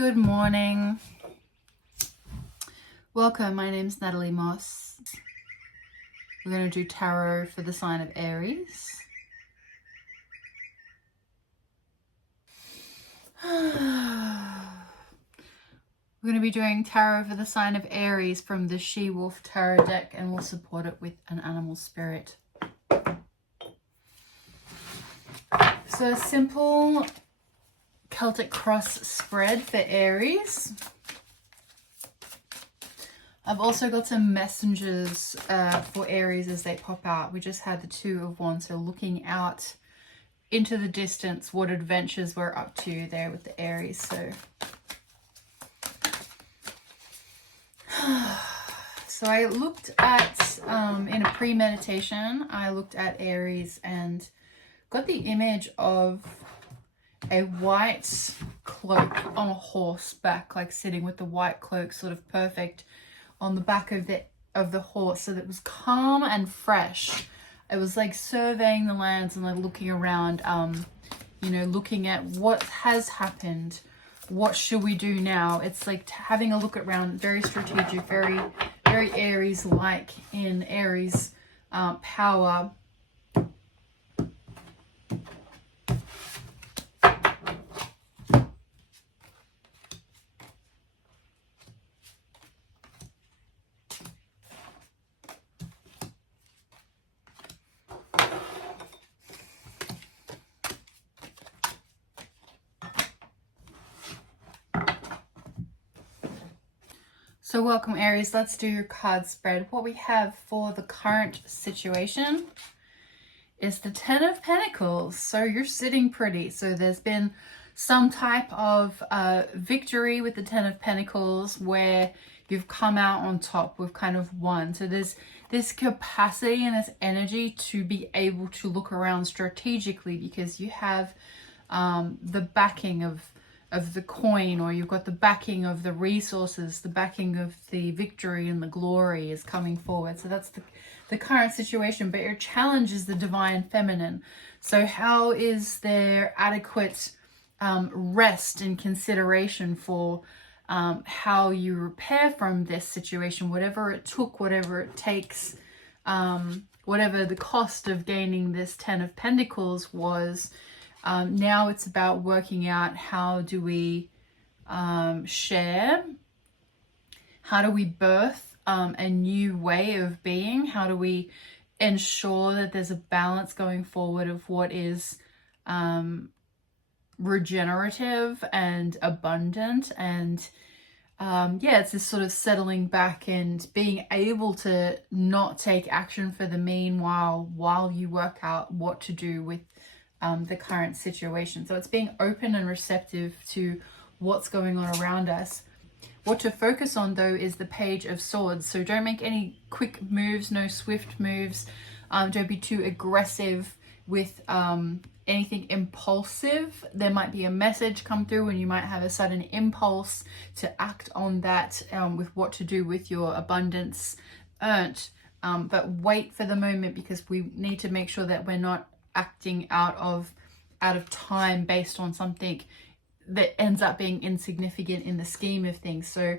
Good morning. Welcome, my name's Natalie Moss. We're going to do tarot for the sign of Aries. We're going to be doing tarot for the sign of Aries from the She-Wolf Tarot deck, and we'll support it with an animal spirit. So a simple Celtic cross spread for Aries. I've also got some messengers for Aries as they pop out. We just had the Two of Wands, so looking out into the distance, what adventures we're up to there with the Aries. So I looked at, in a pre-meditation, I looked at Aries and got the image of a white cloak on a horseback, like sitting with the white cloak sort of perfect on the back of the horse, so that it was calm and fresh. It was like surveying the lands and like looking around, looking at what has happened, what should we do now. It's like having a look around, very strategic, very Aries like, in Aries power. So welcome, Aries. Let's do your card spread. What we have for the current situation is the Ten of Pentacles. So you're sitting pretty. So there's been some type of victory with the Ten of Pentacles where you've come out on top. We've kind of won. So there's this capacity and this energy to be able to look around strategically, because you have the backing of the coin, or you've got the backing of the resources, the backing of the victory and the glory is coming forward. So that's the current situation. But your challenge is the divine feminine. So how is there adequate rest and consideration for how you repair from this situation, whatever it took, whatever it takes, whatever the cost of gaining this Ten of Pentacles was. Now it's about working out, how do we share, how do we birth a new way of being, how do we ensure that there's a balance going forward of what is regenerative and abundant. And it's this sort of settling back and being able to not take action for the meanwhile while you work out what to do with the current situation. So it's being open and receptive to what's going on around us. What to focus on, though, is the Page of Swords. So don't make any quick moves, no swift moves. Don't be too aggressive with anything impulsive. There might be a message come through and you might have a sudden impulse to act on that with what to do with your abundance earned. But wait for the moment, because we need to make sure that we're not acting out of time based on something that ends up being insignificant in the scheme of things. So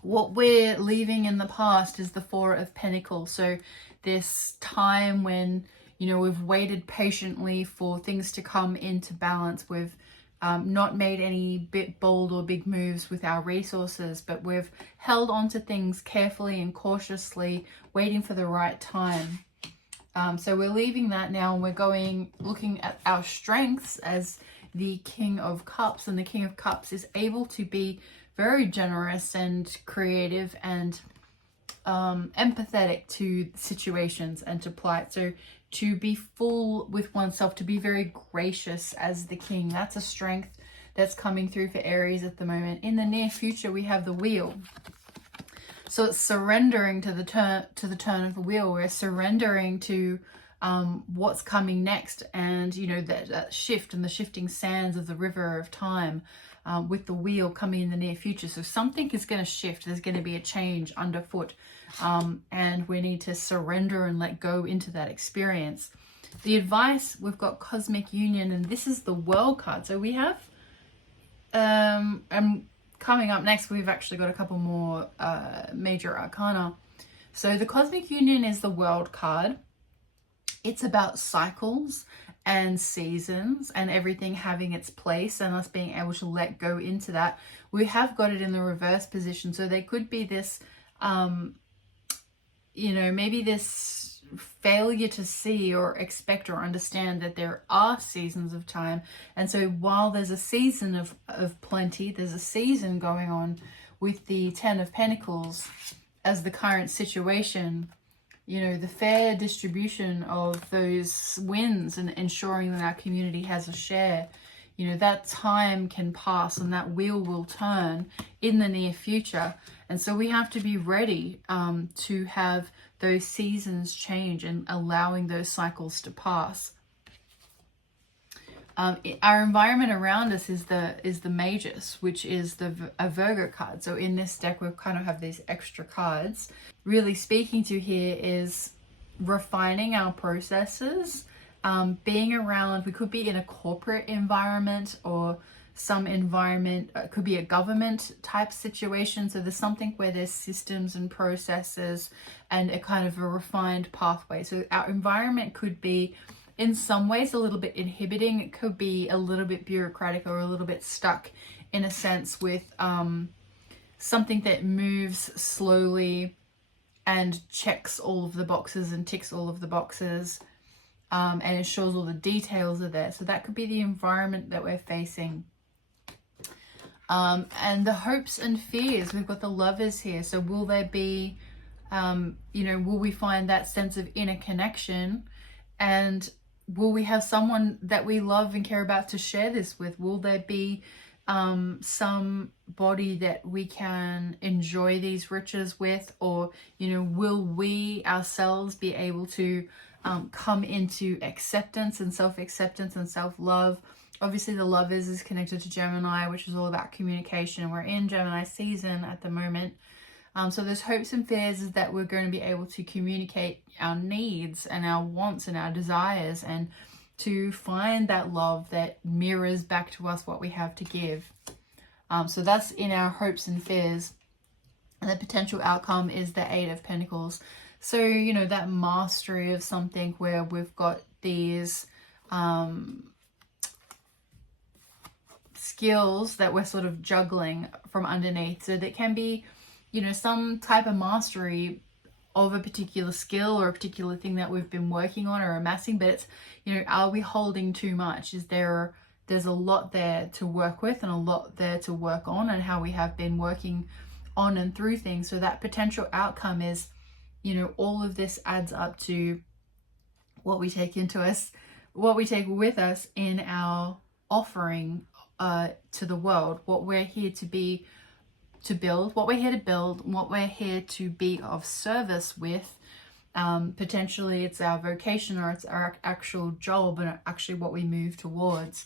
what we're leaving in the past is the Four of Pentacles. So this time when, we've waited patiently for things to come into balance. We've not made any bit bold or big moves with our resources, but we've held on to things carefully and cautiously, waiting for the right time. So we're leaving that now, and we're looking at our strengths as the King of Cups. And the King of Cups is able to be very generous and creative and empathetic to situations and to plight. So to be full with oneself, to be very gracious as the King, that's a strength that's coming through for Aries at the moment. In the near future, we have the Wheel. So it's surrendering to the turn of the wheel. We're surrendering to what's coming next, and that shift and the shifting sands of the river of time, with the wheel coming in the near future. So something is going to shift. There's going to be a change underfoot, and we need to surrender and let go into that experience. The advice, we've got Cosmic Union, and this is the World card. So we have And coming up next, we've actually got a couple more major arcana. So the Cosmic Union is the World card. It's about cycles and seasons and everything having its place and us being able to let go into that. We have got it in the reverse position, so there could be this maybe this failure to see or expect or understand that there are seasons of time. And so while there's a season of plenty, there's a season going on with the Ten of Pentacles as the current situation, the fair distribution of those wins and ensuring that our community has a share. That time can pass and that wheel will turn in the near future. And so we have to be ready to have those seasons change and allowing those cycles to pass. Our environment around us is the Magus, which is a Virgo card. So in this deck, we kind of have these extra cards. Really speaking to here is refining our processes, being around, we could be in a corporate environment or some environment, it could be a government type situation. So there's something where there's systems and processes and a kind of a refined pathway. So our environment could be in some ways a little bit inhibiting. It could be a little bit bureaucratic or a little bit stuck in a sense with something that moves slowly and checks all of the boxes and ticks all of the boxes, and ensures all the details are there. So that could be the environment that we're facing. And the hopes and fears, we've got the Lovers here. So will there be, will we find that sense of inner connection? And will we have someone that we love and care about to share this with? Will there be somebody that we can enjoy these riches with? Or, will we ourselves be able to come into acceptance and self-acceptance and self-love? Obviously, the Lovers is connected to Gemini, which is all about communication. We're in Gemini season at the moment. So there's hopes and fears is that we're going to be able to communicate our needs and our wants and our desires and to find that love that mirrors back to us what we have to give. So that's in our hopes and fears. And the potential outcome is the Eight of Pentacles. So, that mastery of something where we've got these skills that we're sort of juggling from underneath. So that can be, some type of mastery of a particular skill or a particular thing that we've been working on or amassing, but it's, are we holding too much? There's a lot there to work with and a lot there to work on, and how we have been working on and through things. So that potential outcome is, all of this adds up to what we take with us in our offering to the world, what we're here to build, what we're here to be of service with. Potentially it's our vocation or it's our actual job and actually what we move towards.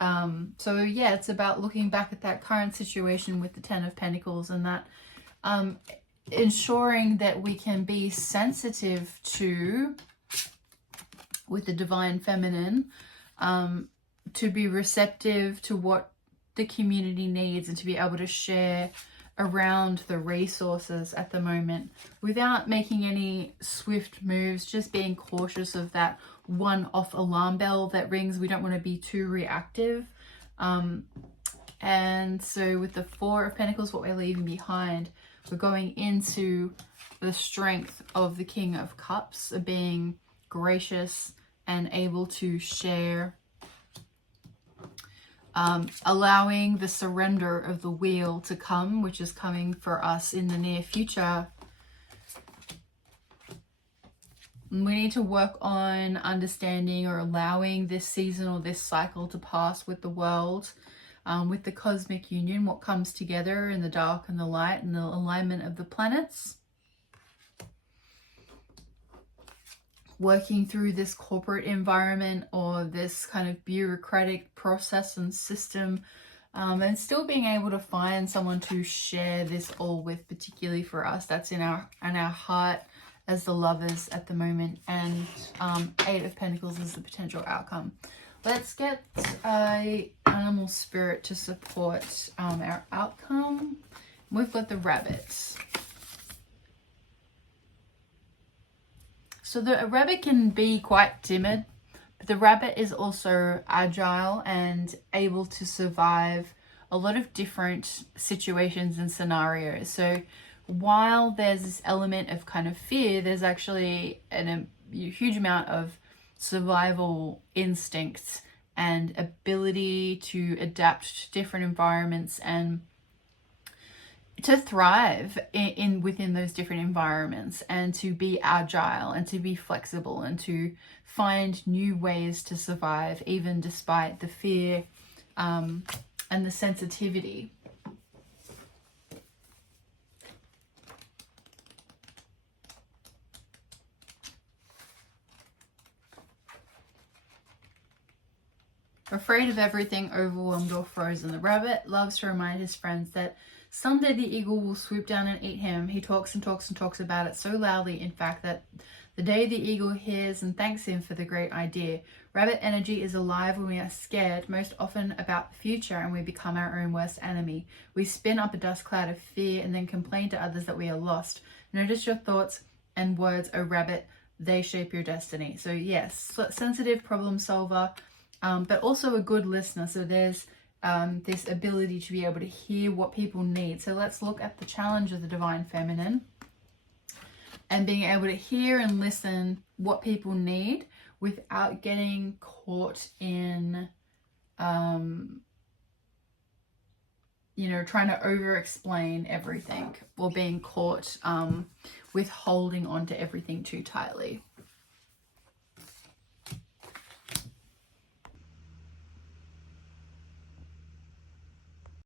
So yeah, it's about looking back at that current situation with the Ten of Pentacles and that ensuring that we can be sensitive to, with the Divine Feminine, to be receptive to what the community needs and to be able to share around the resources at the moment without making any swift moves, just being cautious of that one-off alarm bell that rings. We don't want to be too reactive. And so with the Four of Pentacles, what we're leaving behind, we're going into the strength of the King of Cups, being gracious and able to share, allowing the surrender of the wheel to come, which is coming for us in the near future. We need to work on understanding or allowing this season or this cycle to pass with the world, with the cosmic union, what comes together in the dark and the light and the alignment of the planets. Working through this corporate environment or this kind of bureaucratic process and system, and still being able to find someone to share this all with, particularly for us. That's in our heart as the Lovers at the moment. And Eight of Pentacles is the potential outcome. Let's get a animal spirit to support our outcome. We've got the rabbits. So the rabbit can be quite timid, but the rabbit is also agile and able to survive a lot of different situations and scenarios. So while there's this element of kind of fear, there's actually a huge amount of survival instincts and ability to adapt to different environments and to thrive within those different environments, and to be agile and to be flexible and to find new ways to survive even despite the fear and the sensitivity. Afraid of everything, overwhelmed or frozen. The rabbit loves to remind his friends that someday the eagle will swoop down and eat him. He talks and talks and talks about it so loudly, in fact, that the day the eagle hears and thanks him for the great idea. Rabbit energy is alive when we are scared, most often about the future, and we become our own worst enemy. We spin up a dust cloud of fear and then complain to others that we are lost. Notice your thoughts and words, O rabbit, they shape your destiny. So yes, sensitive problem solver, but also a good listener. So there's this ability to be able to hear what people need. So let's look at the challenge of the Divine Feminine and being able to hear and listen what people need without getting caught in, trying to over-explain everything, or being caught with holding on to everything too tightly.